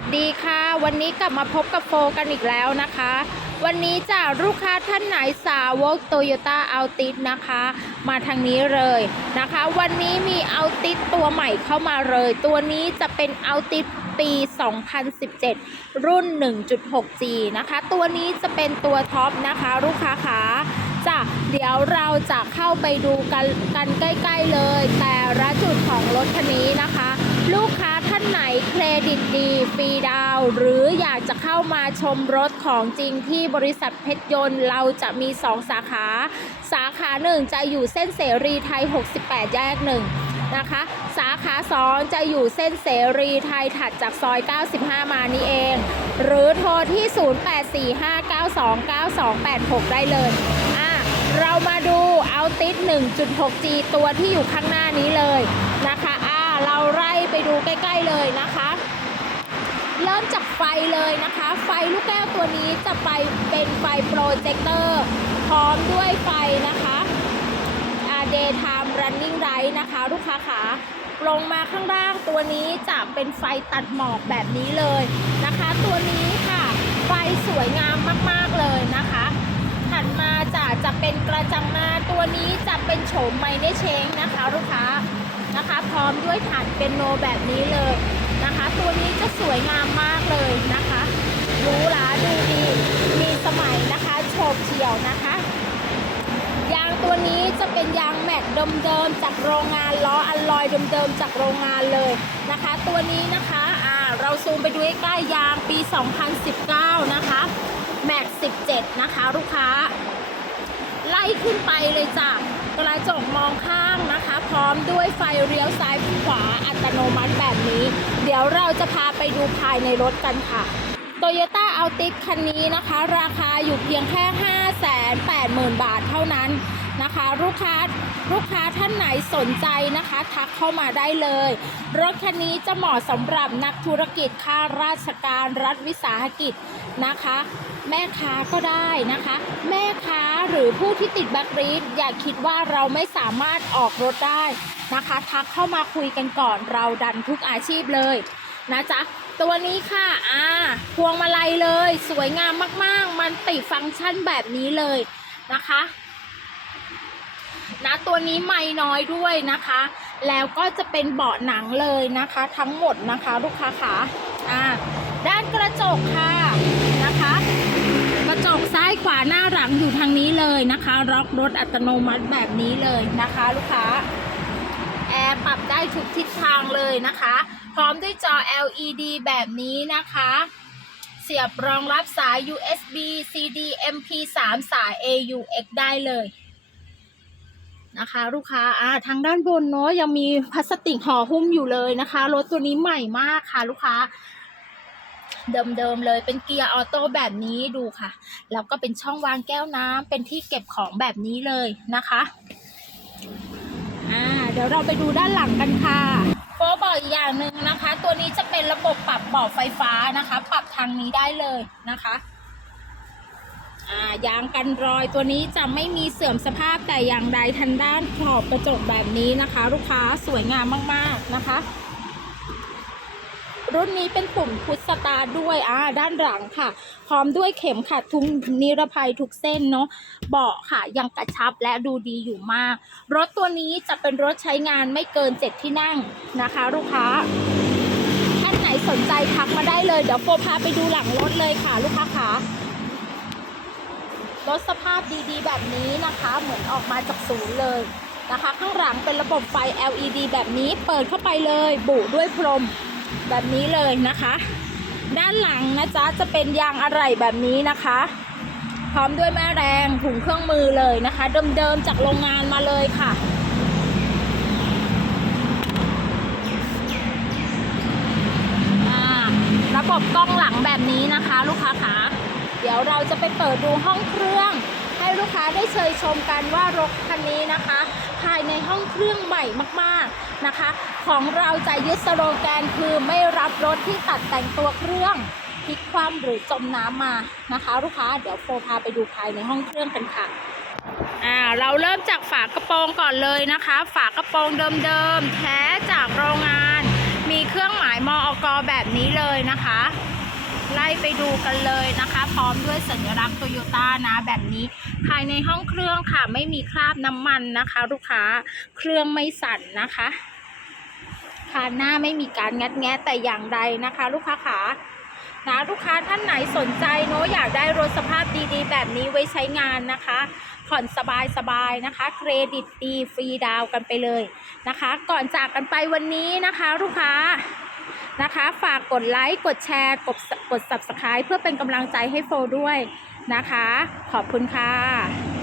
สดีค่ะ วันนี้กลับมาพบกับโฟกันอีกแล้วนะคะ วันนี้จากลูกค้าท่านไหนสาวกโตโยต้าอัลติสนะคะ มาทางนี้เลยนะคะ วันนี้มีอัลติสตัวใหม่เข้ามาเลย ตัวนี้จะเป็นอัลติสปี 2017 รุ่น 1.6G นะคะ ตัวนี้จะเป็นตัวท็อปนะคะ ลูกค้าขาจ้ะเดี๋ยวเราจะเข้าไปดูกันกันใกล้ ๆเลย แต่ละจุดของรถคันนี้นะคะ ลูกค้าานไหนเครดิตดีฟรีดาว หรืออยากจะเข้ามาชมรถของจริงที่บริษัทเพชรยนต์ เราจะมี 2 สาขา สาขา 1 จะอยู่เส้นเสรีไทย 68 แยก 1 นะคะ สาขา 2 จะอยู่เส้นเสรีไทยถัดจากซอย 95 มานี่เอง หรือโทรที่ 0845929286 ได้เลยอะเรามาดูเอาติส 1.6G ตัวที่อยู่ข้างหน้านี้เลยนะคะ เราไล่ไปดูใกล้ ๆเลยนะคะ เริ่มจากไฟเลยนะคะ ไฟลูกแก้วตัวนี้จะไปเป็นไฟโปรเจคเตอร์พร้อมด้วยไฟนะคะอ่า daytime running light นะคะ ลูกค้าขาลงมาข้างล่างตัวนี้จะเป็นไฟตัดหมอกแบบนี้เลยนะคะ ตัวนี้ค่ะ ไฟสวยงามมากๆเลยนะคะ ถัดมาจะจะเป็นกระจังหน้าตัวนี้จะเป็นโฉมไมเนเชงนะคะลูกค้านะคะ พร้อมด้วยฐานเป็นโนแบบนี้เลยนะคะ ตัวนี้จะสวยงามมากเลยนะคะรูหราดูดีมีสมัยนะคะโฉบเฉี่ยวนะคะ ยางตัวนี้จะเป็นยางแม็กเดิมๆจากโรงงานล้ออัลลอยเดิมๆจากโรงงานเลยนะคะ ตัวนี้นะคะอ่าเราซูมไปดูใกล้ๆยางปี 2019 นะคะ แม็ก17 นะคะ ลูกค้า ไล่ขึ้นไปเลยจ้ะกระจกมองข้างนะคะ พร้อมด้วยไฟเลี้ยวซ้ายขวาอัตโนมัติแบบนี้ เดี๋ยวเราจะพาไปดูภายในรถกันค่ะโตโยต้าอัลติคันนี้นะคะ ราคาอยู่เพียงแค่ 5 8 0 0 0 0 บาทเท่านั้น นะคะ ลูกค้าลูกค้าท่านไหนสนใจนะคะ ทักเข้ามาได้เลย รถคันนี้จะเหมาะสำหรับนักธุรกิจข้าราชการรัฐวิสาหกิจนะคะ แม่ค้าก็ได้นะคะ แม่ค้าหรือผู้ที่ติดแบล็คลิสต์อย่าคิดว่าเราไม่สามารถออกรถได้นะคะ ทักเข้ามาคุยกันก่อนเราดันทุกอาชีพเลยนะจ๊ะตัวนี้ค่ะ อ่า พวงมาลัยเลย สวยงามมาก ๆ มันติฟังก์ชันแบบนี้เลยนะคะ นะตัวนี้ไม่น้อยด้วยนะคะ แล้วก็จะเป็นเบาะหนังเลยนะคะ ทั้งหมดนะคะลูกค้าขาอ่าด้านกระจกค่ะนะคะ กระจกซ้ายขวาหน้าหลังอยู่ทางนี้เลยนะคะล็อกรถอัตโนมัติแบบนี้เลยนะคะ ลูกค้าแอร์ปรับได้ทุกทิศทางเลยนะคะ พร้อมด้วยจอ LED แบบนี้นะคะ เสียบรองรับสาย USB CD MP3 สาย AUX ได้เลย นะคะ ลูกค้าอ่าทางด้านบนเนาะยังมีพลาสติกห่อหุ้มอยู่เลยนะคะรถตัวนี้ใหม่มากค่ะ ลูกค้า เดิมๆเลยเป็นเกียร์ออโต้แบบนี้ดูค่ะแล้วก็เป็นช่องวางแก้วน้ำเป็นที่เก็บของแบบนี้เลยนะคะอ่าเดี๋ยวเราไปดูด้านหลังกันค่ะโฟบอกอีกอย่างหนึ่งนะคะ ตัวนี้จะเป็นระบบปรับเบาะไฟฟ้านะคะ ปรับทางนี้ได้เลยนะคะ ยางกันรอยตัวนี้จะไม่มีเสื่อมสภาพแต่อย่างใดทางด้านขอบกระจกแบบนี้นะคะ ลูกค้าสวยงามมากๆนะคะ รุ่นนี้เป็นปุ่มพุชสตาร์ด้วยอ่าด้านหลังค่ะ พร้อมด้วยเข็มขัดทุกนิรภัยทุกเส้นเนาะเบาะค่ะยังกระชับและดูดีอยู่มาก รถตัวนี้จะเป็นรถใช้งานไม่เกินเจ็ดที่นั่งนะคะ ลูกค้าท่านไหนสนใจทักมาได้เลยเดี๋ยวโฟพาไปดูหลังรถเลยค่ะ ลูกค้าขา รถสภาพดีๆ แบบนี้นะคะ เหมือนออกมาจากศูนย์เลยนะคะ ข้างหลังเป็นระบบไฟ LED แบบนี้เปิดเข้าไปเลยบุด้วยพรมแบบนี้เลยนะคะ ด้านหลังนะจ๊ะจะเป็นยางอะไหล่แบบนี้นะคะ พร้อมด้วยแม่แรงถุงเครื่องมือเลยนะคะ เดิมๆจากโรงงานมาเลยค่ะอ่าระบบกล้องหลังแบบนี้นะคะ ลูกค้าขาเดี๋ยวเรา จะไปเปิดดูห้องเครื่อง ให้ลูกค้าได้เชยชมกันว่ารถคันนี้นะคะ ภายในห้องเครื่องใหม่มากๆนะคะ ของเราจะยึดสโลแกนคือไม่รับรถที่ตัดแต่งตัวเครื่องพลิกคว่ำหรือจมน้ำมานะคะ ลูกค้าเดี๋ยวโฟพาไปดูภายในห้องเครื่องกันค่ะอ่าเราเริ่มจากฝากระโปรงก่อนเลยนะคะ ฝากระโปรงเดิมๆแท้จากโรงงาน มีเครื่องหมายมออกแบบนี้เลยนะคะ ไล่ไปดูกันเลยนะคะ พร้อมด้วยสัญลักษณ์โตโยต้านะแบบนี้ ภายในห้องเครื่องค่ะ ไม่มีคราบน้ำมันนะคะ ลูกค้าเครื่องไม่สั่นนะคะคานหน้าไม่มีการงัดแงะแต่อย่างใดนะคะ ลูกค้าขานะลูกค้าท่านไหนสนใจเนอะอยากได้รถสภาพดีๆ แบบนี้ไว้ใช้งานนะคะ ผ่อนสบายๆนะคะ เครดิตดีฟรีดาวกันไปเลยนะคะ ก่อนจากกันไปวันนี้นะคะ ลูกค้า นะคะ ฝากกดไลค์กดแชร์กดกด subscribe เพื่อเป็นกำลังใจให้โฟด้วยนะคะ ขอบคุณค่ะ